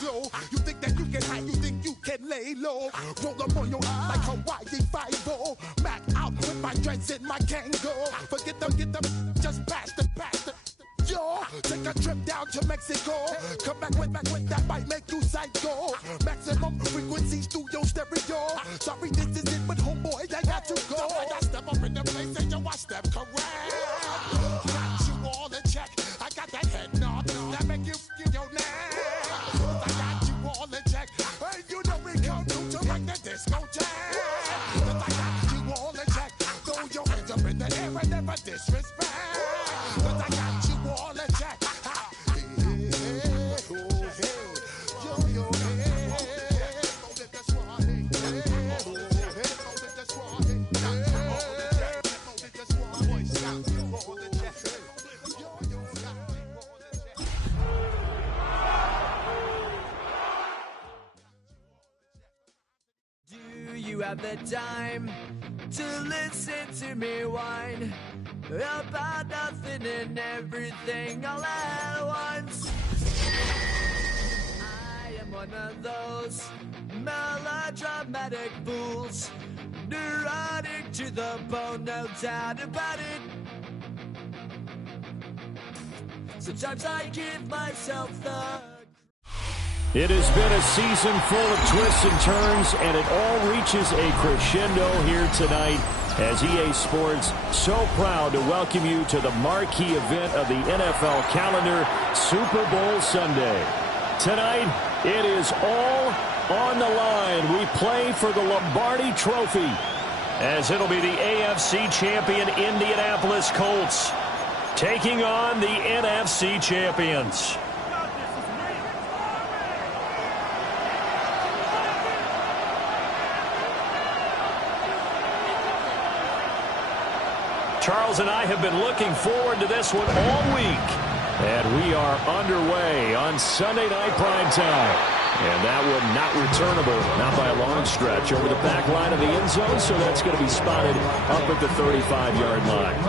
glow. You think that you can hide, you think you can lay low. Roll up on your eye like Hawaii 5-0. Mac out with my dreads and my Kango. Forget them, get them, just pass the. Yo, take a trip down to Mexico. Come back with that might make you psycho. Maximum frequencies through your stereo. Sorry, this is it, but homeboy, I got to go. I step up in the place and you watch them correct. Got you all in check. I got that head nod that make you feel your neck. I got you all in check. Hey, you know we come through to rock the disco jack. I got you all in check. Throw your hands up in the air and never disrespect. I got you all in check. Do you have the time to listen to me whine about nothing and everything all at once? I am one of those melodramatic fools, neurotic to the bone, no doubt about it. Sometimes I give myself the... It has been a season full of twists and turns, and it all reaches a crescendo here tonight as EA Sports so proud to welcome you to the marquee event of the NFL calendar, Super Bowl Sunday. Tonight, it is all on the line. We play for the Lombardi Trophy, as it'll be the AFC champion Indianapolis Colts taking on the NFC champions. Charles and I have been looking forward to this one all week. And we are underway on Sunday night prime time. And that one not returnable, not by a long stretch, over the back line of the end zone. So that's going to be spotted up at the 35-yard line.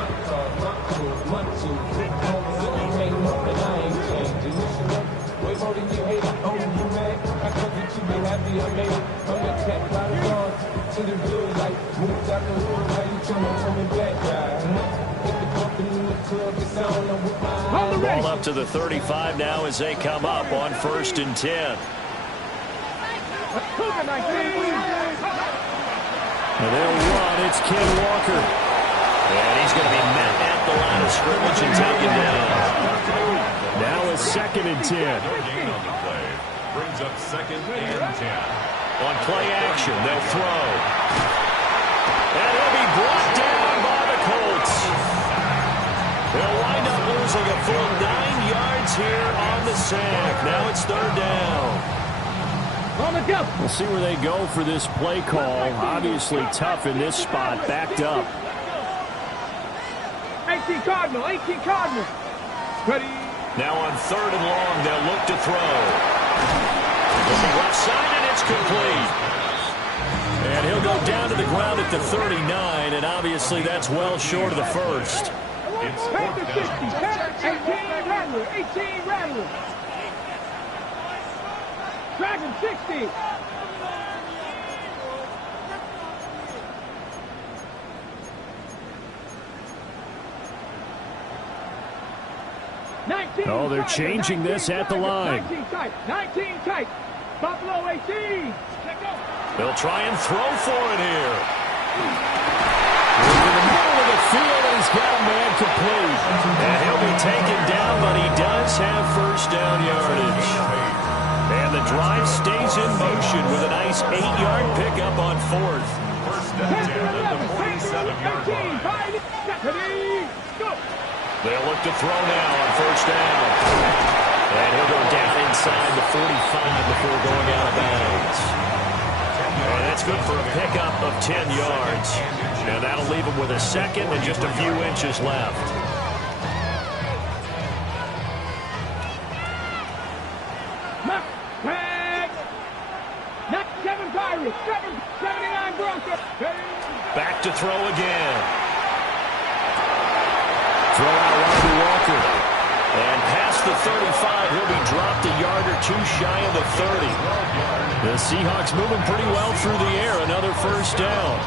Ball up to the 35 now as they come up on 1st and 10. And they'll run. It's Ken Walker. And he's going to be met at the line of scrimmage and taken down. Now it's 2nd and 10. Brings up 2nd and 10. On play action, they'll throw. And he'll be brought down by the Colts. They'll wind up losing a full 9 yards here on the sack. Now it's 3rd down. We'll see where they go for this play call. Obviously tough in this spot, backed up. 18 Cardinal, 18 Cardinal. Ready. Now on 3rd and long, they'll look to throw. Looking left side, and it's complete. And he'll go down to the ground at the 39, and obviously that's well short of the first. It's 18 Rattler, 18 Rattler. Dragon 60. Oh, they're changing this at the line. 19 tight. Buffalo 18. They'll try and throw for it here. In the middle of the field, and he's got a man complete. And he'll be taken down, but he does have 1st down yardage. And the drive stays in motion with a nice 8-yard pickup on 4th. 1st and 10 at the 47-yard line. They'll look to throw now on 1st down. And he'll go down inside the 45 before going out of bounds. And that's good for a pickup of 10 yards. And that'll leave him with a 2nd and just a few inches left. Back to throw again. Throw out Robbie Walker. And pass past the 35. He'll be dropped a yard or two shy of the 30. The Seahawks moving pretty well through the air. Another first down.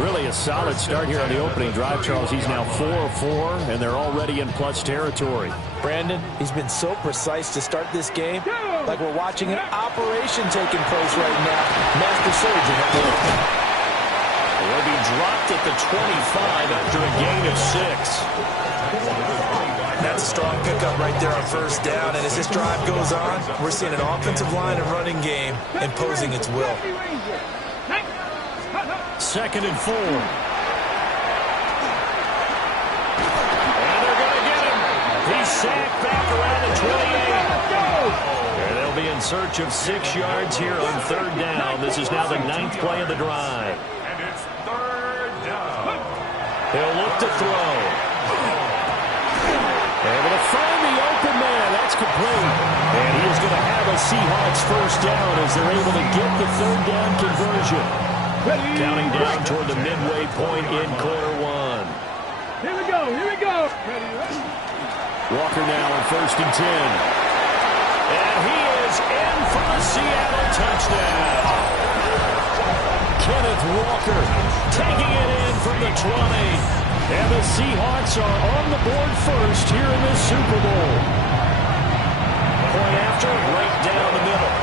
Really a solid start here on the opening drive, Charles. He's now 4 of 4, and they're already in plus territory. Brandon, he's been so precise to start this game, like we're watching an operation taking place right now. Master surgeon at work. He'll be dropped at the 25 after a gain of 6. That's a strong pickup right there on first down, and as this drive goes on, we're seeing an offensive line and running game imposing its will. 2nd and 4. And they're going to get him. He's sacked back around the 28. And they'll be in search of 6 yards here on 3rd down. This is now the 9th play of the drive. And it's 3rd down. He'll look to throw. Able to find the open man. That's complete. And he is going to have a Seahawks first down as they're able to get the 3rd down conversion. Counting down toward the midway point in quarter 1. Here we go. Here we go. Walker now on 1st and 10. And he is in for the Seattle touchdown. Kenneth Walker taking it in from the 20. And the Seahawks are on the board first here in this Super Bowl. Point after, right down the middle.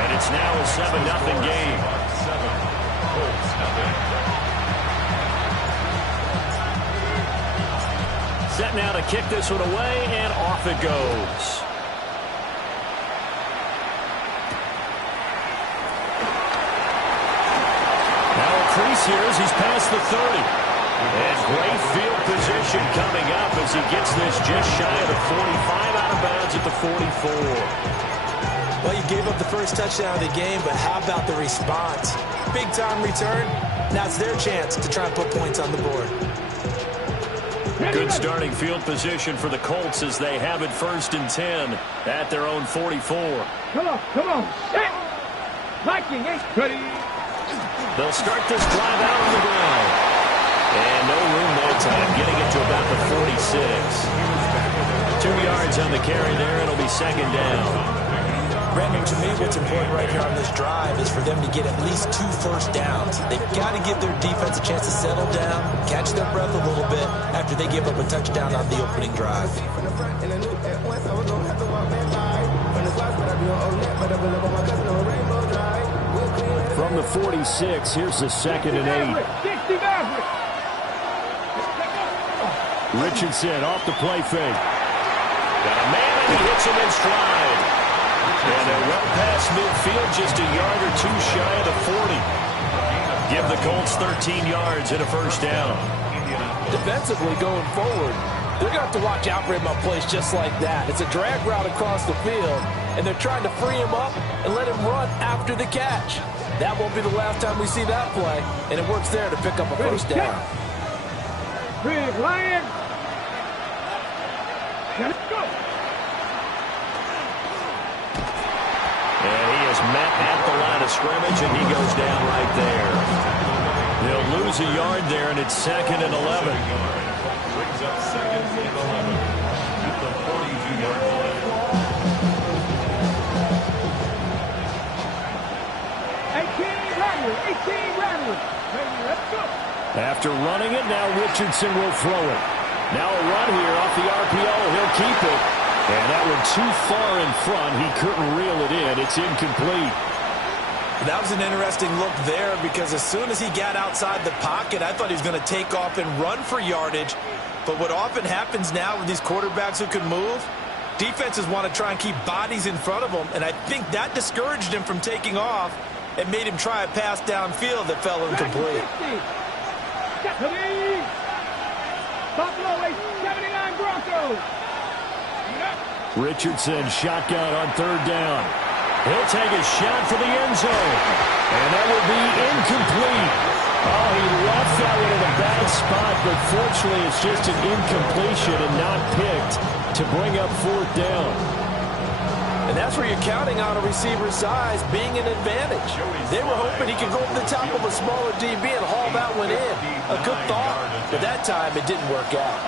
And it's now a 7-0 game. Set now to kick this one away, and off it goes. Now a crease here as he's past the 30. And great field position coming up as he gets this just shy of the 45, out of bounds at the 44. Well, you gave up the first touchdown of the game, but how about the response? Big-time return. Now it's their chance to try and put points on the board. Good starting field position for the Colts as they have it 1st and 10 at their own 44. Come on, come on. Set. Viking ain't ready. They'll start this drive out on the ground. And no room that time, getting it to about the 46. 2 yards on the carry there. It'll be 2nd down. Brandon, to me, what's important right here on this drive is for them to get at least 2 first downs. They've got to give their defense a chance to settle down, catch their breath a little bit after they give up a touchdown on the opening drive. From the 46, here's the 2nd and 8. Richardson off the play fake. Got a man and he hits him in stride. And they're well past midfield, just a yard or 2 shy of the 40. Give the Colts 13 yards and a first down. Defensively going forward, they're going to have to watch out for him on plays just like that. It's a drag route across the field, and they're trying to free him up and let him run after the catch. That won't be the last time we see that play, and it works there to pick up a first down. Big Lion. Let's go. And he is met at the line of scrimmage, and he goes down right there. They'll lose a yard there, and it's 2nd and 11. Brings up 2nd and 11 at the 42-yard line. 18 Rattler. Let's go. After running it, now Richardson will throw it. Now a run here off the RPO. He'll keep it. And that one too far in front. He couldn't reel it in. It's incomplete. That was an interesting look there because as soon as he got outside the pocket, I thought he was going to take off and run for yardage. But what often happens now with these quarterbacks who can move, defenses want to try and keep bodies in front of them. And I think that discouraged him from taking off and made him try a pass downfield that fell incomplete. Buffalo 79 Broncos. Richardson shotgun on 3rd down. He'll take a shot for the end zone. And that will be incomplete. Oh, he left that one in a bad spot, but fortunately it's just an incompletion and not picked to bring up 4th down. And that's where you're counting on a receiver's size being an advantage. They were hoping he could go over the top of a smaller DB and haul that one in. A good thought, but that time it didn't work out.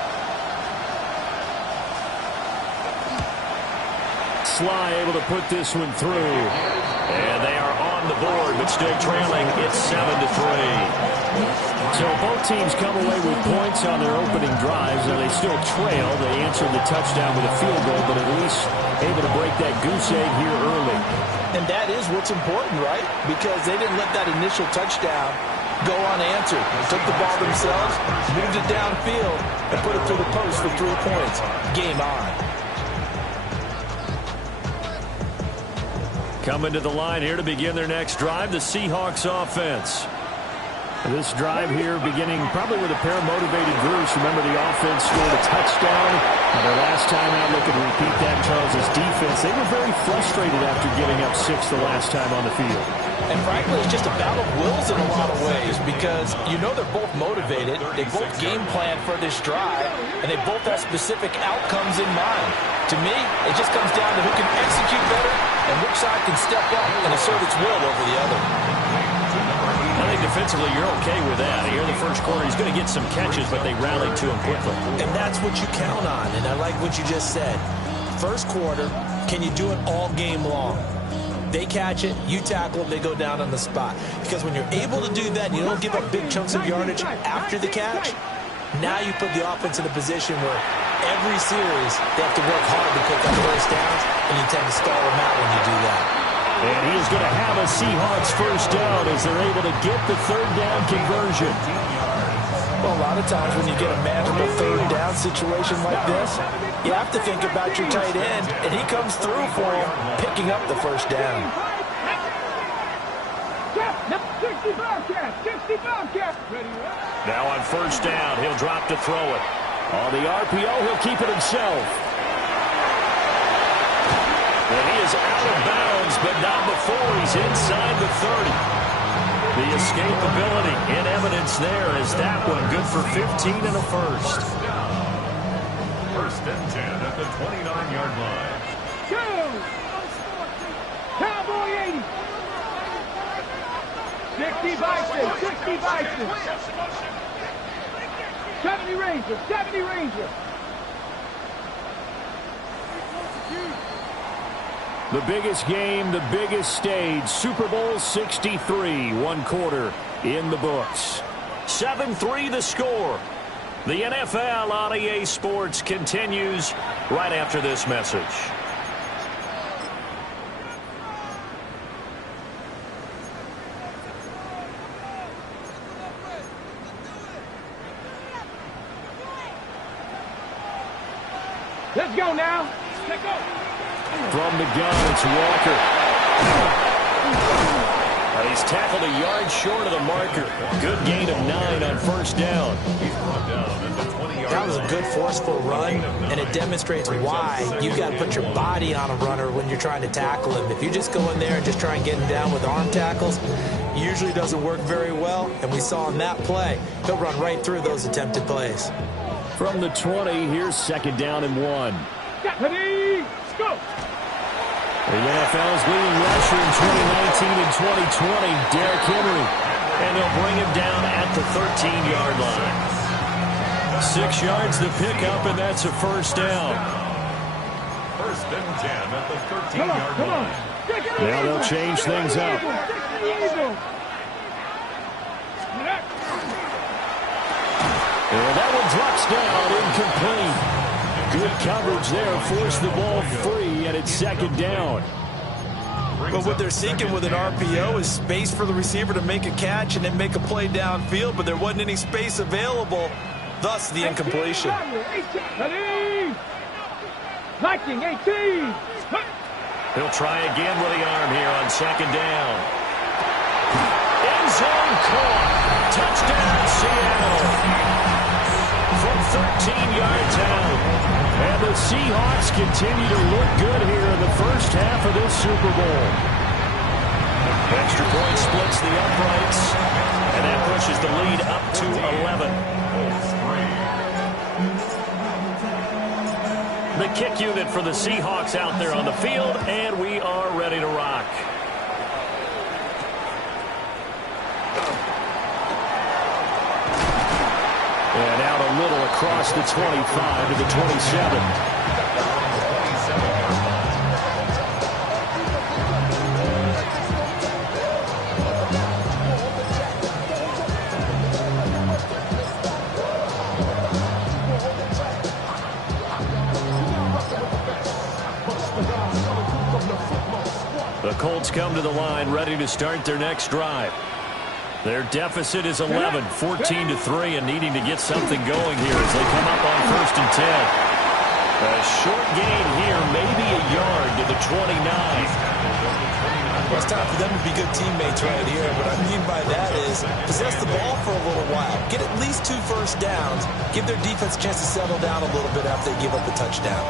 Sly able to put this one through. And they are on the board, but still trailing. It's 7-3. So both teams come away with points on their opening drives, and they still trail. They answered the touchdown with a field goal, but at least able to break that goose egg here early. And that is what's important, right? Because they didn't let that initial touchdown go unanswered. They took the ball themselves, moved it downfield, and put it through the post for 3 points. Game on. Coming to the line here to begin their next drive, the Seahawks offense. This drive here beginning probably with a pair of motivated Bruce. Remember, the offense scored a touchdown. Their last time out, looking to repeat that, Charles' defense. They were very frustrated after giving up 6 the last time on the field. And frankly, it's just a battle of wills in a lot of ways because you know they're both motivated. They both game plan for this drive, and they both have specific outcomes in mind. To me, it just comes down to who can execute better and which side can step up and assert its will over the other. I think defensively you're okay with that. Here in the first quarter, he's going to get some catches, but they rallied to him quickly. And that's what you count on, and I like what you just said. First quarter, can you do it all game long? They catch it, you tackle them, they go down on the spot. Because when you're able to do that, you don't give up big chunks of yardage after the catch, now you put the offense in a position where every series they have to work hard to pick up first downs, and you tend to stall them out when you do that. And he is going to have a Seahawks first down as they're able to get the third down conversion. Well, a lot of times when you get a manageable third down situation like this, you have to think about your tight end, and he comes through for him, picking up the first down. Now on first down, he'll drop to throw it. On the RPO, he'll keep it himself. And he is out of bounds, but not before he's inside the 30. The escapability in evidence there is that one good for 15 and a first. First and 10 at the 29-yard line. Cowboy 80. 60 Bison, 60 Bison. 70 Rangers, 70 Rangers. The biggest game, the biggest stage, Super Bowl 63, 1 quarter in the books. 7-3 the score. The NFL on EA Sports continues right after this message. Let's go now. Let's go. From the gun, it's Walker. He's tackled a yard short of the marker. Good gain of 9 on first down. He's brought down at the 20-yard That was a good, forceful run, and it demonstrates why you got to put your body on a runner when you're trying to tackle him. If you just go in there and just try and get him down with arm tackles, it usually doesn't work very well, and we saw in that play, he'll run right through those attempted plays. From the 20, here's second down and 1. Ready, go. The NFL's leading rusher in 2019 and 2020, Derrick Henry. And they'll bring him down at the 13-yard line. 6 yards to pick up, and that's a first down. First and 10 at the 13-yard line. Now they'll change things up. And that one drops down, incomplete. Good coverage there, forced the ball free, and it's second down. But what they're seeking with an RPO is space for the receiver to make a catch and then make a play downfield, but there wasn't any space available, thus the incompletion. Viking 18. He'll try again with the arm here on second down. End zone caught. Touchdown, Seattle. From 13 yards out. And the Seahawks continue to look good here in the first half of this Super Bowl. Extra point splits the uprights, and that pushes the lead up to 11. The kick unit for the Seahawks out there on the field, and we are ready to rock. And out a little across the 25 to the 27. The Colts come to the line ready to start their next drive. Their deficit is 11, 14-3, and needing to get something going here as they come up on 1st and 10. A short gain here, maybe a yard to the 29. Well, it's time for them to be good teammates right here. What I mean by that is possess the ball for a little while. Get at least 2 first downs. Give their defense a chance to settle down a little bit after they give up the touchdown.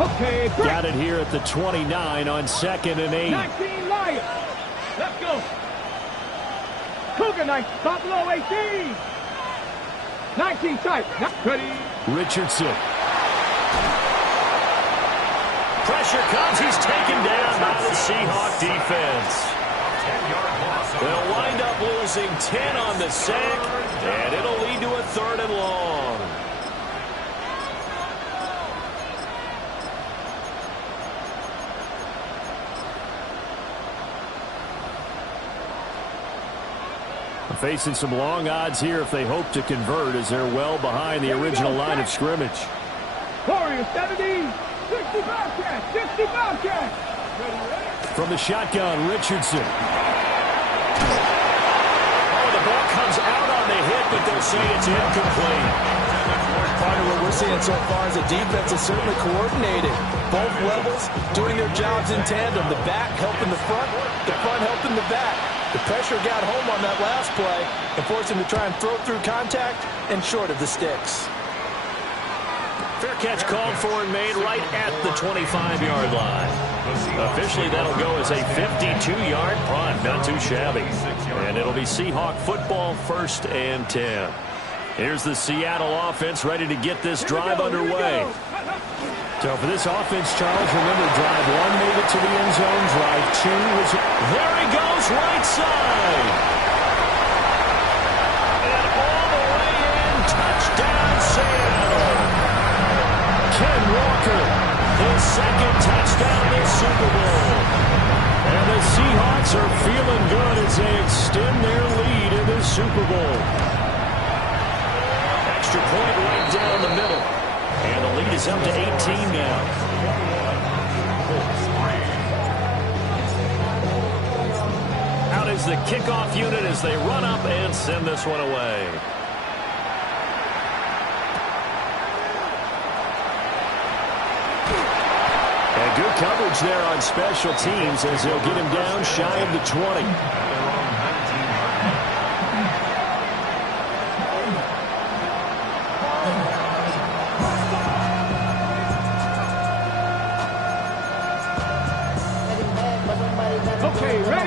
Okay, got it here at the 29 on 2nd and 8. 19 Lions. Let's go. Cougar 9, stop below 18. 19 tight. Ready. Richardson. Pressure comes. He's taken down by the Seahawk defense. They'll wind up losing 10 on the sack, and it'll lead to a 3rd and long. Facing some long odds here if they hope to convert, as they're well behind the original line of scrimmage. Warriors 70, 60 Bobcats, 60 Bobcats. From the shotgun, Richardson. Oh, the ball comes out on the hit, but they'll say it's incomplete. Part of what we're seeing so far is the defense is certainly coordinated. Both levels doing their jobs in tandem. The back helping the front helping the back. The pressure got home on that last play and forced him to try and throw through contact and short of the sticks. Fair catch called for and made right at the 25-yard line. Officially, that'll go as a 52-yard punt. Not too shabby. And it'll be Seahawk football, 1st and 10. Here's the Seattle offense ready to get this drive underway. So for this offense, Charles, remember, drive 1 made it to the end zone. Drive 2 was... There he goes, right side. And all the way in, touchdown, Seattle. Ken Walker, his 2nd touchdown this Super Bowl. And the Seahawks are feeling good as they extend their lead in this Super Bowl. Extra point right down the middle. And the lead is up to 18 now. Out is the kickoff unit as they run up and send this one away. And good coverage there on special teams as they'll get him down shy of the 20.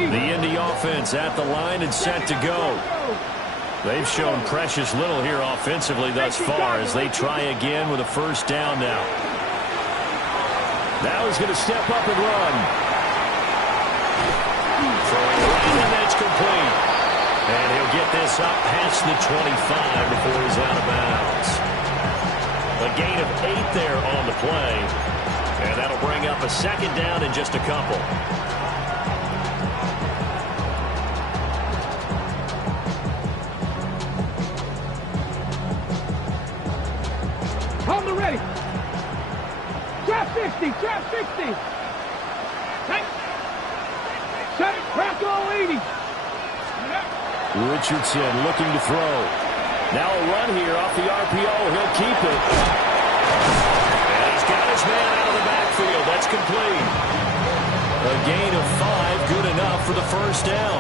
The Indy offense at the line and set to go. They've shown precious little here offensively thus far as they try again with a 1st down now. Now he's going to step up and run. Throwing right, and that's complete. And he'll get this up past the 25 before he's out of bounds. A gain of 8 there on the play. And that'll bring up a 2nd down in just a couple. On the ready. Trap 60, trap 60. Set it, crack all 80. Richardson looking to throw. Now a run here off the RPO. He'll keep it. And he's got his man out of the backfield. That's complete. A gain of 5, good enough for the 1st down.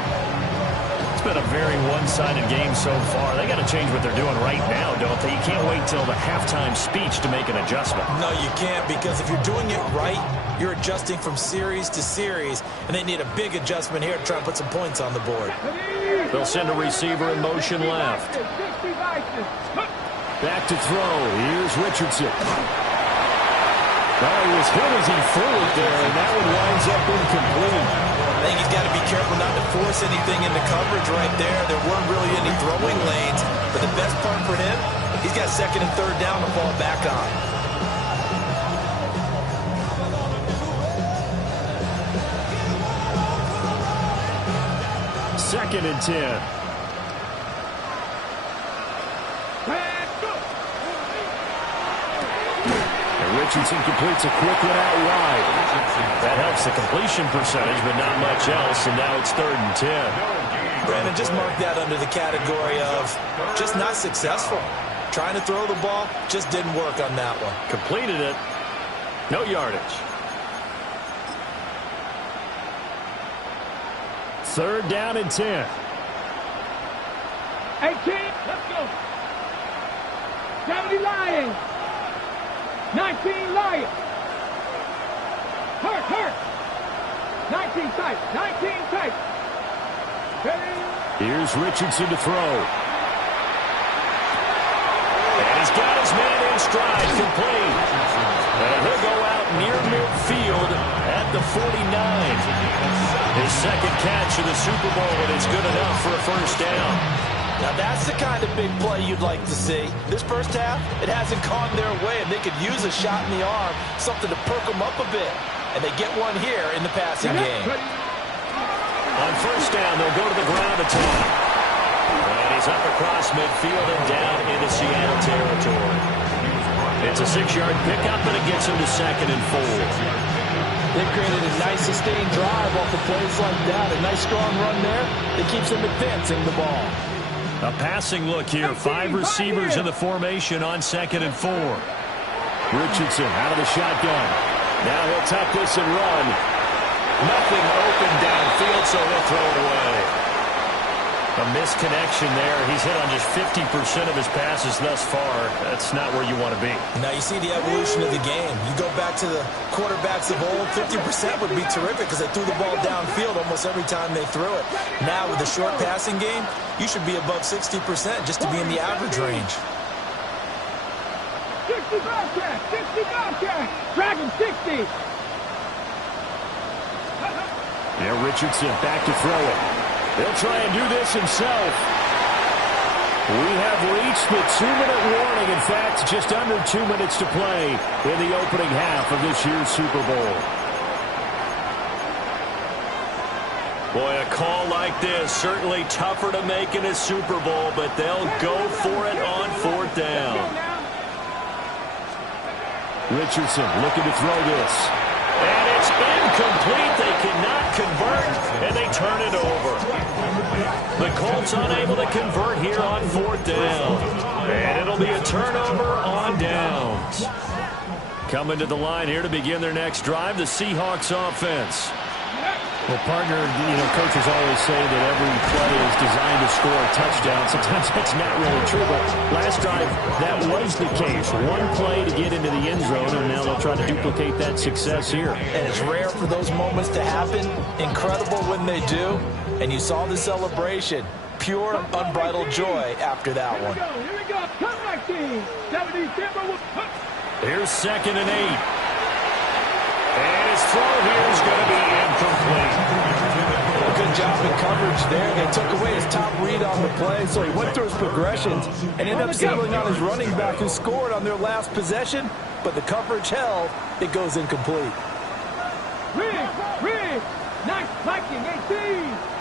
It's been a very one-sided game so far. They got to change what they're doing right now, don't they? You can't wait till the halftime speech to make an adjustment. No, you can't, because if you're doing it right, you're adjusting from series to series, and they need a big adjustment here to try and put some points on the board. They'll send a receiver in motion left. Back to throw. Here's Richardson. Well, he was hit as he threw it there, and that one winds up incomplete. I think he's got to be careful not to force anything into coverage right there. There weren't really any throwing lanes, but the best part for him, he's got 2nd and 3rd down to fall back on. 2nd and 10. Richardson completes a quick one out wide. That helps the completion percentage, but not much else, and now it's 3rd and 10. Brandon, just mark that under the category of just not successful. Trying to throw the ball, just didn't work on that one. Completed it. No yardage. 3rd down and 10. 18, let's go. 70 Lions. 19 Lions. Hurt. 19 tight. 19 tight. Here's Richardson to throw. And he's got his man in stride, complete. And he'll go out near midfield at the 49. His 2nd catch of the Super Bowl, and it's good enough for a 1st down. Now that's the kind of big play you'd like to see. This first half, it hasn't gone their way, and they could use a shot in the arm, something to perk them up a bit. And they get one here in the passing game. On 1st down, they'll go to the ground attack. And he's up across midfield and down into Seattle territory. It's a 6-yard pickup, and it gets him to 2nd and 4. They created a nice sustained drive off of plays like that. A nice strong run there that keeps them advancing the ball. A passing look here. 5 receivers in the formation on 2nd and 4. Richardson out of the shotgun. Now he'll tuck this and run. Nothing open downfield, so he'll throw it away. A misconnection there. He's hit on just 50% of his passes thus far. That's not where you want to be. Now you see the evolution of the game. You go back to the quarterbacks of old, 50% would be terrific because they threw the ball downfield almost every time they threw it. Now with the short passing game, you should be above 60% just to be in the average range. 60 Bobcat. 60 Bobcat. Drag him 60. Yeah, Richardson back to throw it. He'll try and do this himself. We have reached the 2-minute warning. In fact, just under 2 minutes to play in the opening half of this year's Super Bowl. Boy, a call like this, certainly tougher to make in a Super Bowl, but they'll go for it on 4th down. Richardson looking to throw this. And it's incomplete. They cannot convert, and they turn it over. The Colts unable to convert here on 4th down. And it'll be a turnover on downs. Coming to the line here to begin their next drive, the Seahawks offense. Well, partner, coaches always say that every play is designed to score a touchdown. Sometimes that's not really true, but last drive, that was the case. One play to get into the end zone, and now they'll try to duplicate that success here. And it's rare for those moments to happen. Incredible when they do. And you saw the celebration. Pure, unbridled joy after that one. Here we go. Come back, team. 70 Timber. Here's 2nd and 8. And his throw here is going to be incomplete. Good job in coverage there. They took away his top read on the play, so he went through his progressions and ended up settling on his running back who scored on their last possession, but the coverage held. It goes incomplete. Rig. Nice Viking, 18.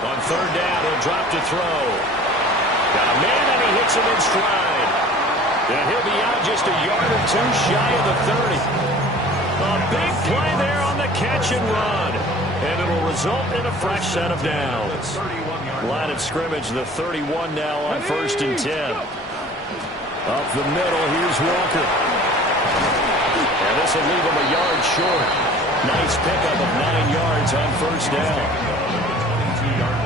On 3rd down, he'll drop to throw. Got a man, and he hits him in stride. And he'll be out just a yard or 2 shy of the 30. A big play there on the catch and run. And it'll result in a fresh set of downs. Line of scrimmage, the 31 now on 1st and 10. Up the middle, here's Walker. And this will leave him a yard short. Nice pickup of 9 yards on 1st down.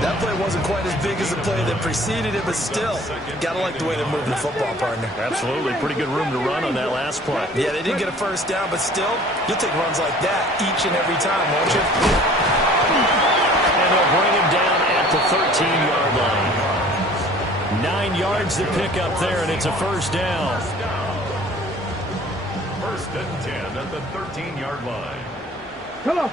That play wasn't quite as big as the play that preceded it, but still, gotta like the way they're moving the football, partner. Absolutely. Pretty good room to run on that last play. Yeah, they didn't get a 1st down, but still, you'll take runs like that each and every time, won't you? And they'll bring him down at the 13-yard line. 9 yards to pick up there, and it's a 1st down. 1st and 10 at the 13-yard line. Come on.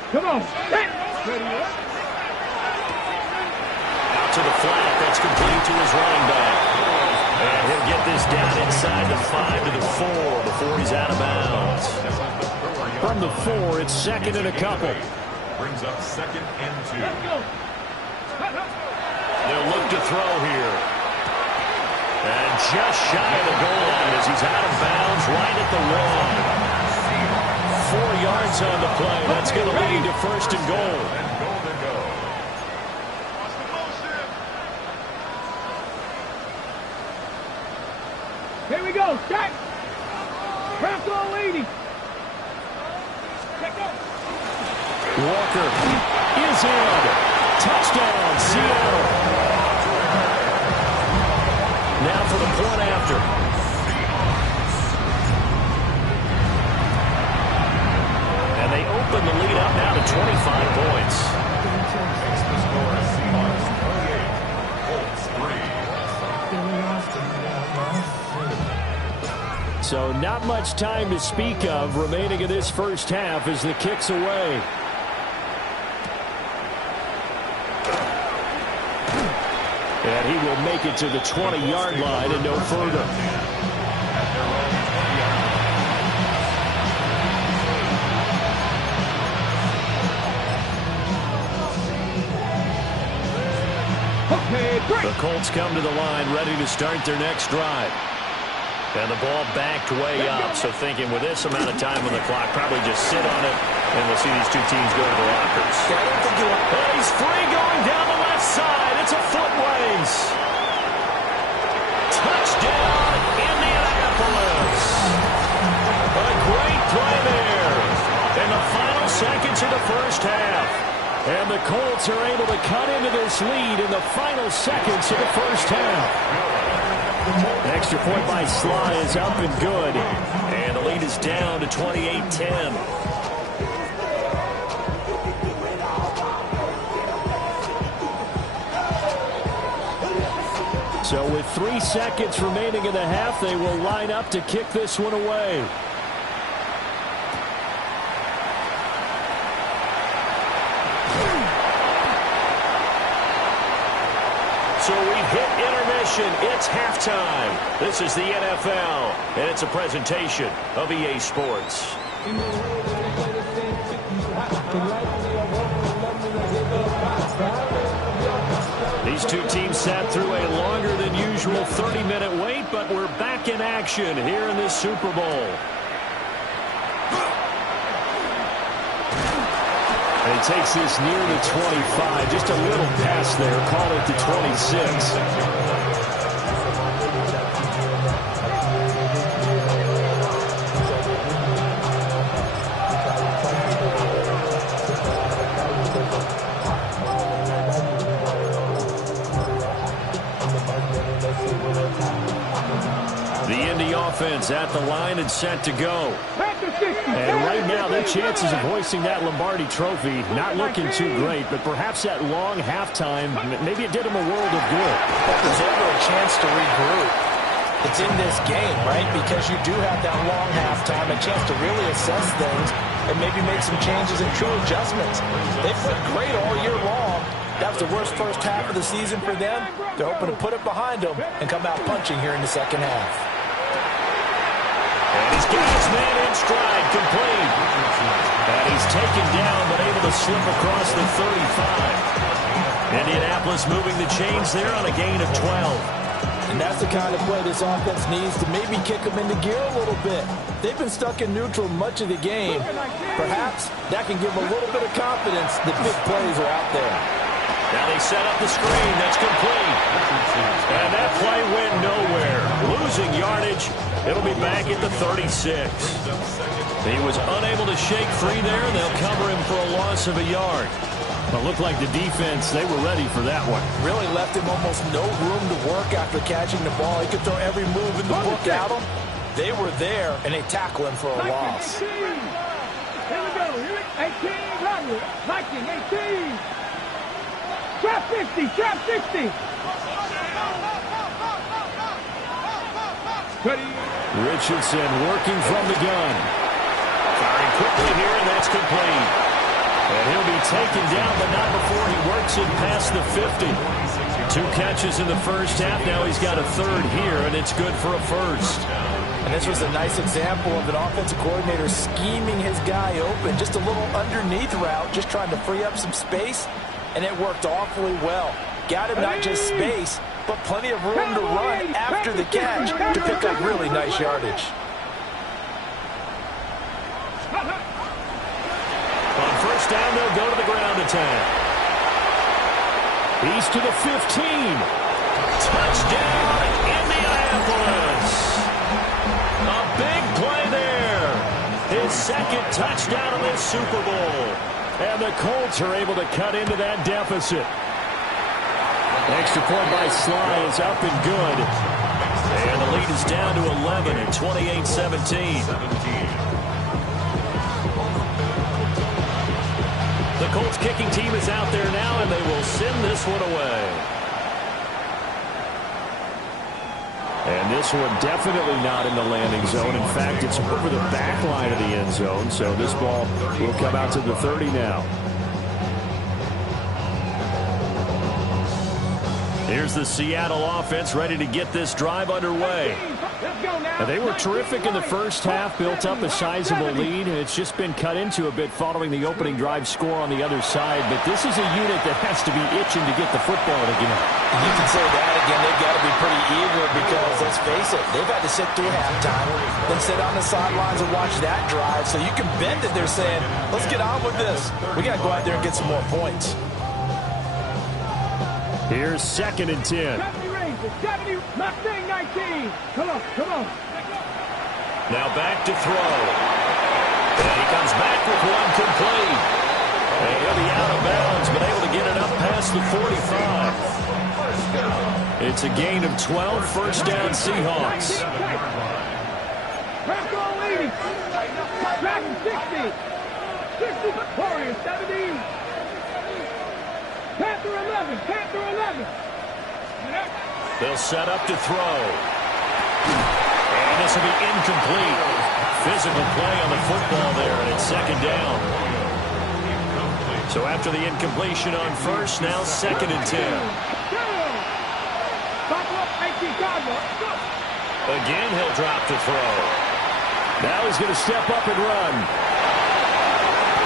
To the flat, that's complete to his running back. And he'll get this down inside the 5 to the 4 before he's out of bounds. From the 4, it's 2nd and a couple. Brings up 2nd and 2. They'll look to throw here. And just shy of the goal line as he's out of bounds right at the 1. 4 yards on the play. That's going to lead to first and goal. Here we go. Check. Press on leading. Walker is in. Touchdown, Seattle. Now for the point after. And they open the lead up now to 25 points. Makes the score as Seahawks 28, Colts 3. So not much time to speak of remaining in this first half as the kick's away. And he will make it to the 20-yard line and no further. The Colts come to the line ready to start their next drive. And the ball backed way up, so thinking with this amount of time on the clock, probably just sit on it, and we'll see these two teams go to the lockers. And he's free going down the left side. It's a foot race. Touchdown, Indianapolis. A great play there in the final seconds of the first half. And the Colts are able to cut into this lead in the final seconds of the first half. Extra point by Sly is up and good. And the lead is down to 28-10. So with 3 seconds remaining in the half, they will line up to kick this one away. So we've hit intermission. It's halftime. This is the NFL, and it's a presentation of EA Sports. These two teams sat through a longer than usual 30-minute wait, but we're back in action here in this Super Bowl. And he takes this near the 25. Just a little pass there. Call it the 26. The Indy offense at the line and set to go. And right now, their chances of hoisting that Lombardi trophy not looking too great, but perhaps that long halftime, maybe it did them a world of good. There's ever a chance to regroup. It's in this game, right? Because you do have that long halftime, a chance to really assess things and maybe make some changes and true adjustments. They've played great all year long. That was the worst first half of the season for them. They're hoping to put it behind them and come out punching here in the second half. And he's got his man in stride, complete. And he's taken down, but able to slip across the 35. Indianapolis moving the chains there on a gain of 12. And that's the kind of play this offense needs to maybe kick them into gear a little bit. They've been stuck in neutral much of the game. Perhaps that can give them a little bit of confidence that big plays are out there. Now they set up the screen. That's complete. And that play went nowhere. Losing yardage. It'll be back at the 36. He was unable to shake free there. They'll cover him for a loss of a yard. But looked like the defense, they were ready for that one. Really left him almost no room to work after catching the ball. He could throw every move in the book at him. They were there, and they tackle him for a loss. 18. Here we go. 18, Rodney. Viking, 18. Trap 50, trap 60. Richardson working from the gun. Firing quickly here, and that's complete. And he'll be taken down, but not before he works it past the 50. 2 catches in the first half. Now he's got a third here, and it's good for a first. And this was a nice example of an offensive coordinator scheming his guy open. Just a little underneath route, just trying to free up some space. and it worked awfully well. Got him not just space, but plenty of room to run after the catch to pick up really nice yardage. On first down, they'll go to the ground attack. He's to the 15. Touchdown, Indianapolis. A big play there. His second touchdown in this Super Bowl. And the Colts are able to cut into that deficit. Extra point by Sly is up and good. And the lead is down to 11 at 28-17. The Colts kicking team is out there now, and they will send this one away. And this one definitely not in the landing zone. In fact, it's over the back line of the end zone, so this ball will come out to the 30 now. Here's the Seattle offense ready to get this drive underway. And they were terrific in the first half, built up a sizable lead, and it's just been cut into a bit following the opening drive score on the other side. But this is a unit that has to be itching to get the football again. You can say that again. They've got to be pretty eager because, let's face it, they've had to sit through halftime, then sit on the sidelines and watch that drive. So you can bet that they're saying, let's get on with this. We got to go out there and get some more points. Here's 2nd and 10. 70, Mustang 19. Come on, come on. Now back to throw. And he comes back with one complete. And he'll be out of bounds, but able to get it up past the 45. It's a gain of 12, first down Seahawks. Crack all 80. Crack 60. 60. Warriors 70. Panther 11. Panther 11. They'll set up to throw. And this will be incomplete. Physical play on the football there, and it's 2nd down. So after the incompletion on first, now 2nd and 10. Again, he'll drop to throw. Now he's going to step up and run.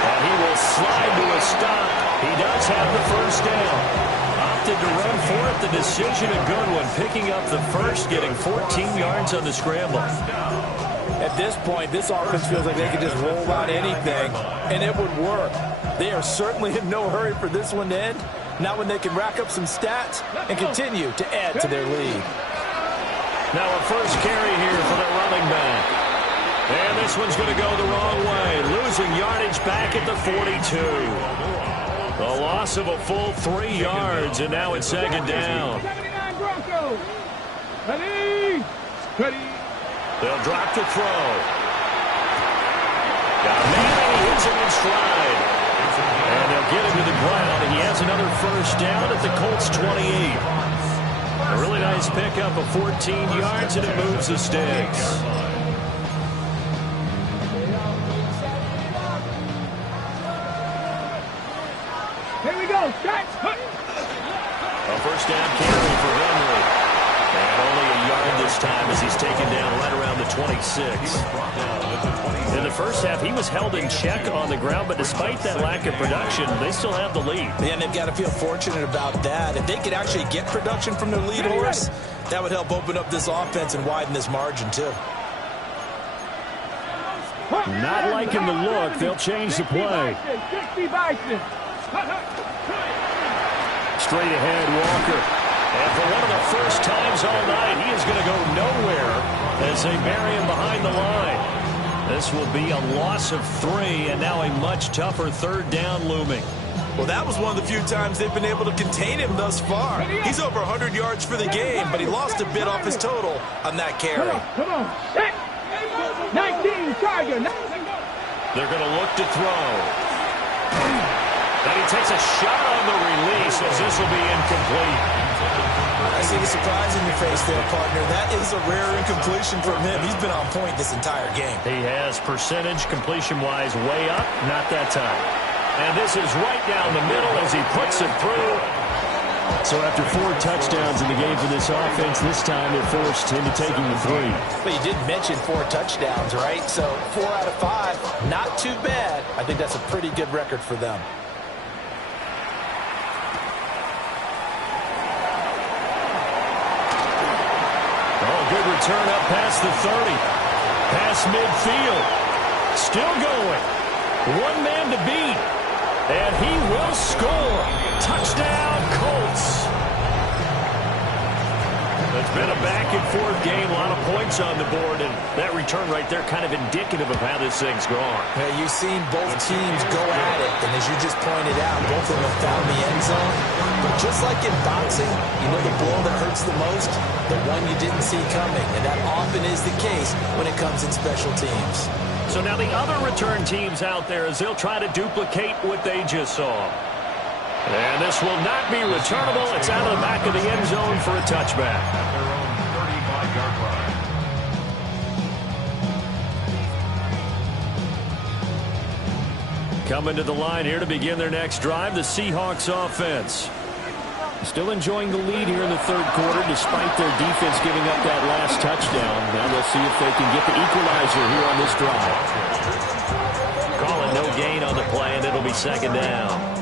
And he will slide to a stop. He does have the first down. Opted to run for it. The decision, a good one. Picking up the first, getting 14 yards on the scramble. At this point, this offense feels like they could just roll out anything, and it would work. They are certainly in no hurry for this one to end. Not when they can rack up some stats and continue to add to their lead. Now a first carry here for the running back. And this one's going to go the wrong way. Losing yardage back at the 42. A loss of a full 3 yards, and now it's 2nd down. 79 Broncos. Ready. Ready. They'll drop to throw. Got a man, and he hits him in stride. And they'll get him to the ground, and he has another first down at the Colts 28. A really nice pickup of 14 yards, and it moves the sticks. Here we go. Start. A first down carry for Henry. And only a yard this time as he's taken down right around the 26. In the first half, he was held in check on the ground, but despite that lack of production, they still have the lead. And they've got to feel fortunate about that. If they could actually get production from their lead horse, that would help open up this offense and widen this margin, too. Not liking the look. They'll change the play. 60 Bison. Straight ahead, Walker. And for one of the first times all night, he is going to go nowhere as they bury him behind the line. This will be a loss of 3, and now a much tougher 3rd down looming. Well, that was one of the few times they've been able to contain him thus far. He's over 100 yards for the game, but he lost a bit off his total on that carry. Come on. 19 Charger. They're going to look to throw. And he takes a shot on the release as this will be incomplete. I see the surprise in your face there, partner. That is a rare incompletion from him. He's been on point this entire game. He has percentage completion-wise way up, not that time. And this is right down the middle as he puts it through. So after 4 touchdowns in the game for this offense, this time they're forced into taking the 3. But you did mention 4 touchdowns, right? So 4 out of 5, not too bad. I think that's a pretty good record for them. return up past the 30. Past midfield. Still going. One man to beat. And he will score. Touchdown, Colts. It's been a back-and-forth game, a lot of points on the board, and that return right there kind of indicative of how this thing's gone. Yeah, you've seen both teams go at it, and as you just pointed out, both of them have found the end zone. But just like in boxing, you know the blow that hurts the most? The one you didn't see coming, and that often is the case when it comes in special teams. So now the other return teams out there as they'll try to duplicate what they just saw. And this will not be returnable. It's out of the back of the end zone for a touchback. At their own 35-yard line. Coming to the line here to begin their next drive, the Seahawks offense. Still enjoying the lead here in the third quarter despite their defense giving up that last touchdown. Now they'll see if they can get the equalizer here on this drive. Calling no gain on the play, and it'll be second down.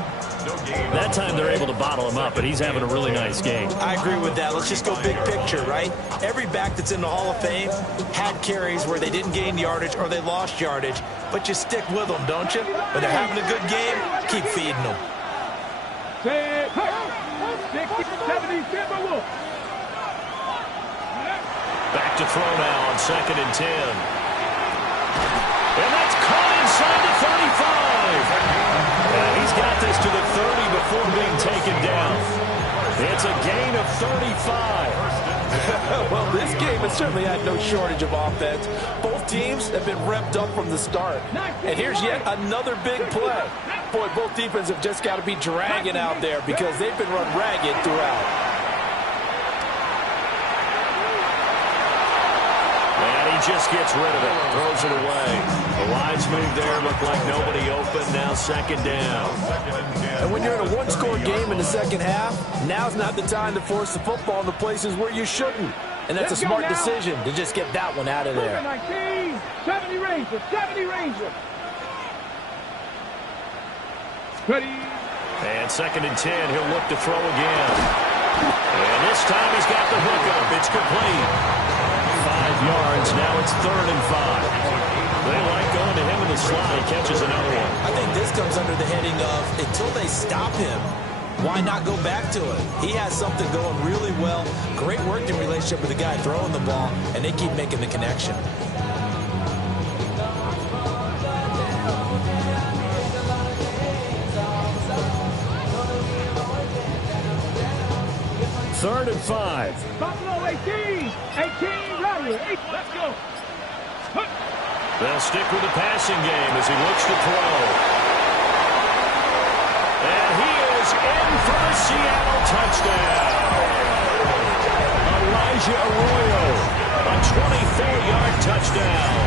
That time they're able to bottle him up, but he's having a really nice game. I agree with that. Let's just go big picture, right? Every back that's in the Hall of Fame had carries where they didn't gain yardage or they lost yardage, but you stick with them, don't you? When they're having a good game, keep feeding them. 60, 70, Back to throw now on 2nd and 10. And that's caught inside the 35. And he's got this to the 30 before being taken down. It's a gain of 35. Well, this game has certainly had no shortage of offense. Both teams have been revved up from the start. And here's yet another big play. Boy, both defenses have just got to be dragging out there because they've been run ragged throughout. And he just gets rid of it, throws it away. The lines move there, look like nobody open, now second down. And when you're in a one-score game in the second half, now's not the time to force the football in the places where you shouldn't. And that's a smart decision to just get that one out of there. 19, 70 Rangers, 70 Rangers. Ready. And 2nd and 10, he'll look to throw again. And this time he's got the hookup. It's complete. 5 yards, now it's 3rd and 5. They like going to him in the slot. He catches another one. I think this comes under the heading of until they stop him, why not go back to it? He has something going really well. Great working relationship with the guy throwing the ball, and they keep making the connection. Third and 5. Buffalo 18, 18, Rodley, 8, let's go. They'll stick with the passing game as he looks to throw. And he is in for a Seattle touchdown. Elijah Arroyo, a 24-yard touchdown.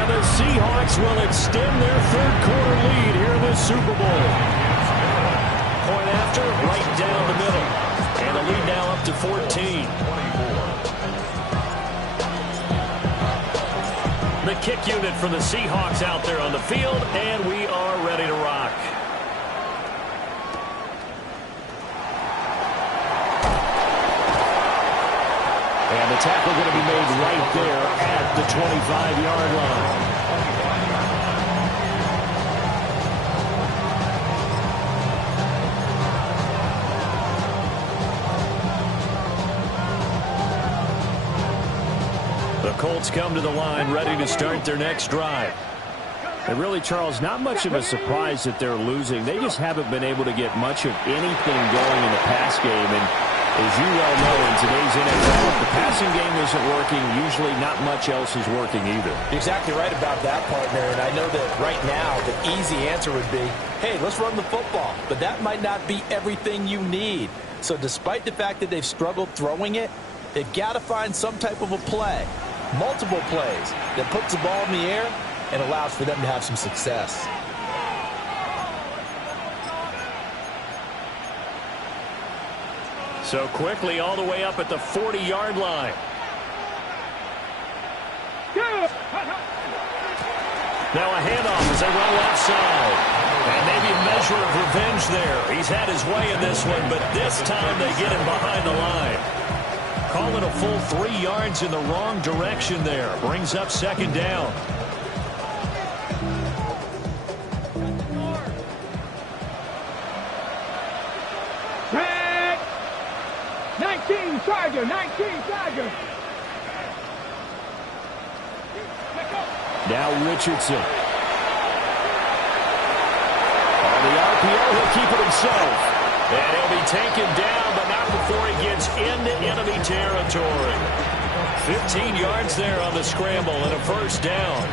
And the Seahawks will extend their third quarter lead here in the Super Bowl. Point after, right down the middle. And the lead now up to 14. The kick unit for the Seahawks out there on the field, and we are ready to rock. And the tackle going to be made right there at the 25-yard line. The Colts come to the line ready to start their next drive. And really, Charles, not much of a surprise that they're losing. They just haven't been able to get much of anything going in the pass game. And as you well know, in today's NFL, if the passing game isn't working, usually not much else is working either. You're exactly right about that, partner. And I know that right now the easy answer would be, hey, let's run the football. But that might not be everything you need. So despite the fact that they've struggled throwing it, they've got to find some type of a play. Multiple plays that puts the ball in the air and allows for them to have some success. So quickly all the way up at the 40-yard line. Now a handoff as they run left side. And maybe a measure of revenge there. He's had his way in this one, but this time they get him behind the line. Call it a full 3 yards in the wrong direction there. Brings up second down. Tag. 19 Charger. 19 Charger. Now Richardson. On the RPO, he'll keep it himself. And he'll be taken down, but not before he gets into enemy territory. 15 yards there on the scramble and a first down.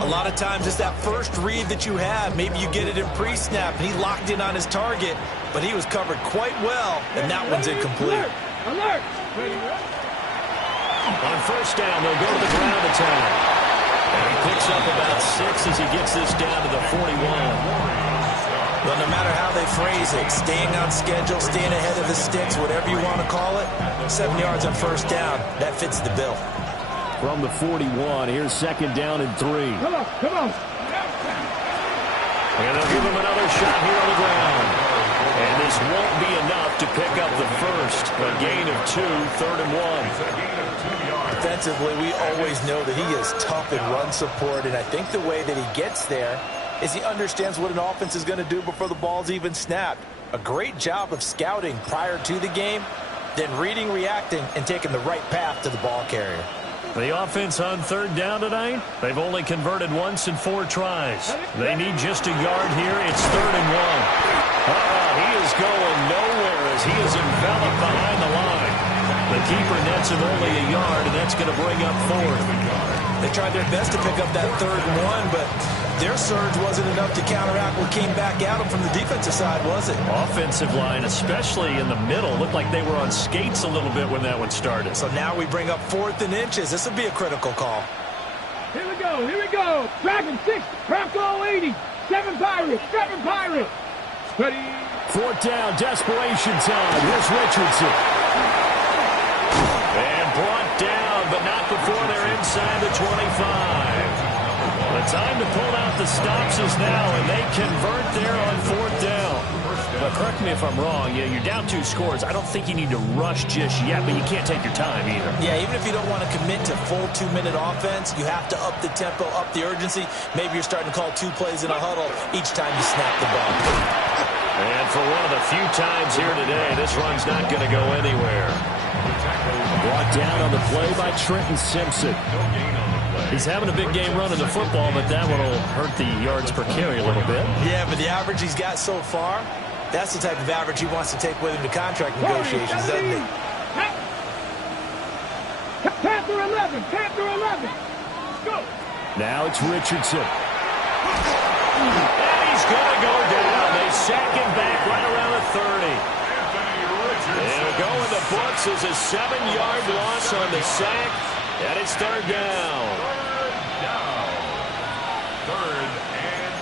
A lot of times it's that first read that you have. Maybe you get it in pre-snap, and he locked in on his target, but he was covered quite well, and that one's incomplete. Alert! On first down, they'll go to the ground attack. And he picks up about 6 as he gets this down to the 41. Well, no matter how they phrase it, staying on schedule, staying ahead of the sticks, whatever you want to call it, 7 yards on first down, that fits the bill. From the 41, here's second down and 3. Come on, come on. And they'll give him another shot here on the ground. And this won't be enough to pick up the first. A gain of 2, 3rd and 1. Defensively, we always know that he is tough in run support, and I think the way that he gets there is he understands what an offense is going to do before the ball's even snapped. A great job of scouting prior to the game, then reading, reacting, and taking the right path to the ball carrier. The offense on 3rd down tonight, they've only converted once in 4 tries. They need just a yard here. It's 3rd and 1. He is going nowhere as he is enveloped behind the line. The keeper nets him only a yard, and that's going to bring up 4th. They tried their best to pick up that 3rd and 1, but their surge wasn't enough to counteract what came back at them from the defensive side, was it? Offensive line, especially in the middle, looked like they were on skates a little bit when that one started. So now we bring up 4th and inches. This will be a critical call. Here we go, here we go. Dragon 6, Crapco 80. 7 Pirates, 7 Pirates. Ready. 4th down, desperation time. Here's Richardson. And brought down, but not before they're inside the 25. The time to pull out the stops is now, and they convert there on 4th down. But correct me if I'm wrong, you're down 2 scores. I don't think you need to rush just yet, but you can't take your time either. Yeah, even if you don't want to commit to full 2-minute offense, you have to up the tempo, up the urgency. Maybe you're starting to call 2 plays in a huddle each time you snap the ball. And for one of the few times here today, this run's not going to go anywhere. Brought down on the play by Trenton Simpson. He's having a big game running the football, but that one will hurt the yards per carry a little bit. Yeah, but the average he's got so far, that's the type of average he wants to take with him to contract negotiations, doesn't he? Panther 11, Panther 11. Let's go. Now it's Richardson. And he's going to go down. They sack him back right around the 30. It'll go in the books as a 7-yard loss on the sack, and it's 3rd down. 3rd and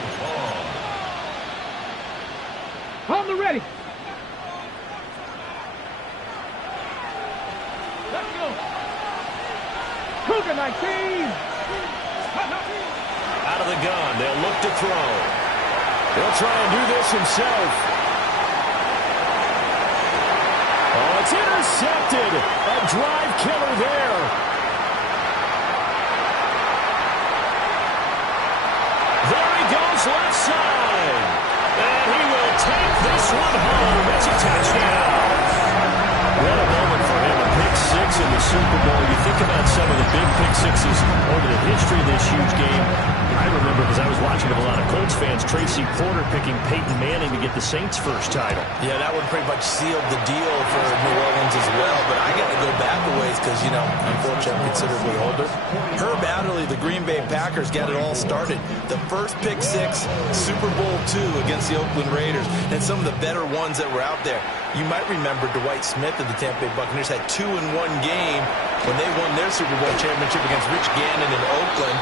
1. On the ready. Let's go. Cougar 19. Out of the gun, they'll look to throw. He'll try and do this himself. Oh, it's intercepted. A drive killer there. There he goes, left side. And he will take this one home. It's a touchdown. What a moment for him. A pick 6 in the Super Bowl. You think about some of the big pick 6s over the history of this huge game. I remember, because I was watching with a lot of Colts fans, Tracy Porter picking Peyton Manning to get the Saints' first title. Yeah, that one pretty much sealed the deal for New Orleans as well. But I got to go back a ways because, you know, unfortunately I'm considerably older. Herb Adderley, the Green Bay Packers, got it all started. The first pick 6, Super Bowl II against the Oakland Raiders, and some of the better ones that were out there. You might remember Dwight Smith of the Tampa Bay Buccaneers had 2 in one game when they won their Super Bowl championship against Rich Gannon in Oakland.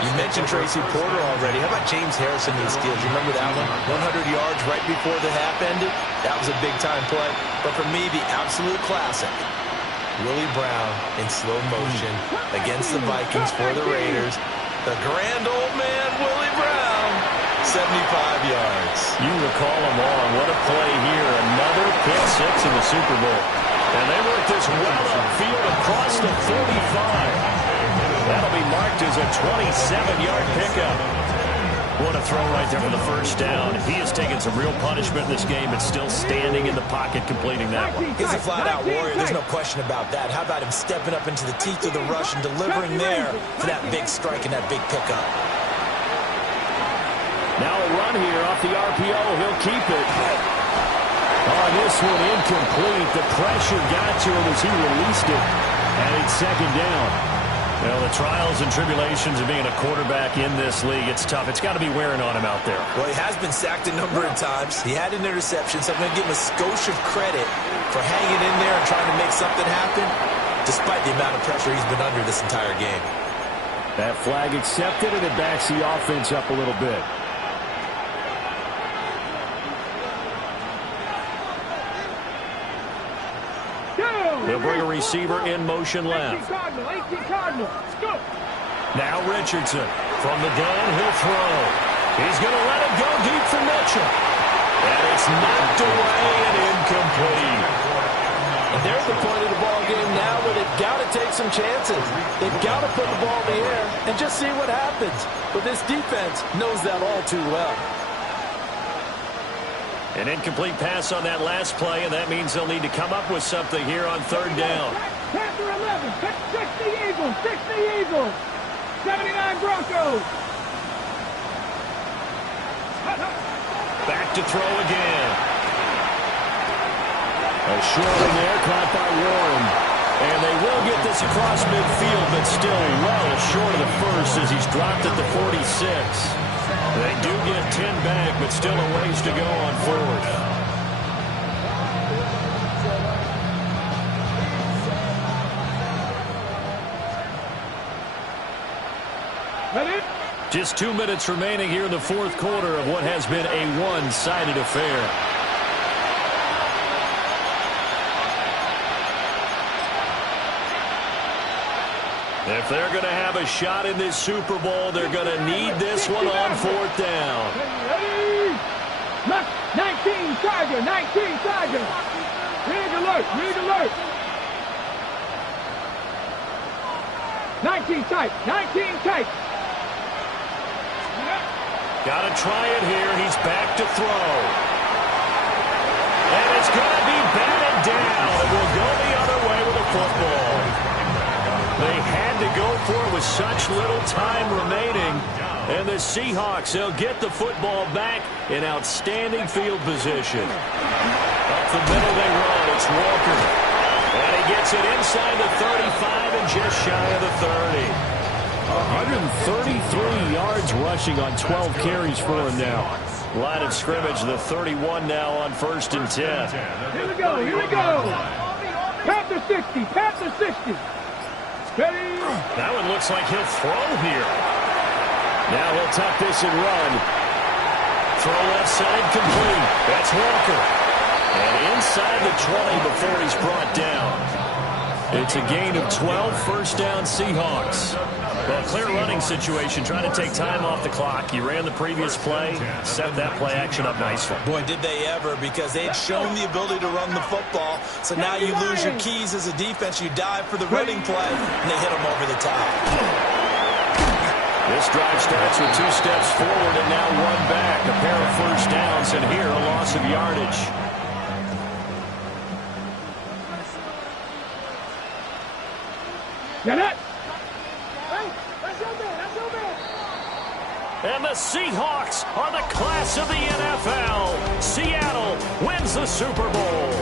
You mentioned Tracy Porter already. How about James Harrison in steals? You remember that one? 100 yards right before the half ended. That was a big-time play. But for me, the absolute classic, Willie Brown in slow motion against the Vikings for the Raiders. The grand old man, Willie Brown. 75 yards. You recall them all. What a play here. Another pick six in the Super Bowl. And they work this well upfield across the 45. That'll be marked as a 27-yard pickup. What a throw right there for the first down. He has taken some real punishment in this game, but still standing in the pocket completing that one. He's a flat-out warrior. There's no question about that. How about him stepping up into the teeth of the rush and delivering there for that big strike and that big pickup? Now a run here off the RPO. He'll keep it. Oh, this one incomplete. The pressure got to him as he released it. And it's second down. Well, the trials and tribulations of being a quarterback in this league, it's tough. It's got to be wearing on him out there. Well, he has been sacked a number of times. He had an interception, so I'm going to give him a skosh of credit for hanging in there and trying to make something happen, despite the amount of pressure he's been under this entire game. That flag accepted, and it backs the offense up a little bit. They'll bring a receiver in motion left. Now Richardson from the gun. He'll throw. He's going to let it go deep for Mitchell. And it's knocked away and incomplete. And they're at the point of the ball game now where they've got to take some chances. They've got to put the ball in the air and just see what happens. But this defense knows that all too well. An incomplete pass on that last play, and that means they'll need to come up with something here on third down. Panther 11, 60 Eagles, 60 Eagles, 79 Broncos. Back to throw again. A short in there, caught by Warren. And they will get this across midfield, but still well short of the first as he's dropped at the 46. They do get 10 back, but still a ways to go on fourth. Just 2 minutes remaining here in the fourth quarter of what has been a one-sided affair. If they're going to have a shot in this Super Bowl, they're going to need this one on fourth down. 19 Tiger, 19 Tiger. Rig alert, rig alert. 19 tight, 19 tight. Got to try it here. He's back to throw. And it's going to be batted down. It will go the other way with a football. They had to go for it with such little time remaining. And the Seahawks, they'll get the football back in outstanding field position. Up the middle they run. It's Walker. And he gets it inside the 35 and just shy of the 30. 133 yards rushing on 12 carries for him now. Line of scrimmage, the 31 now on 1st and 10. Here we go, here we go. Panther 60, Panther 60. Ready? That one looks like he'll throw here. Now he'll tuck this and run. Throw left side complete. That's Walker. And inside the 20 before he's brought down. It's a gain of 12, first down Seahawks. Well, clear running situation, trying to take time off the clock. You ran the previous play, set that play action up nicely. Boy, did they ever, because they had shown the ability to run the football. So now you lose your keys as a defense. You dive for the running play, and they hit them over the top. This drive starts with 2 steps forward and now 1 back. A pair of first downs, and here a loss of yardage. Get it? And the Seahawks are the class of the NFL. Seattle wins the Super Bowl.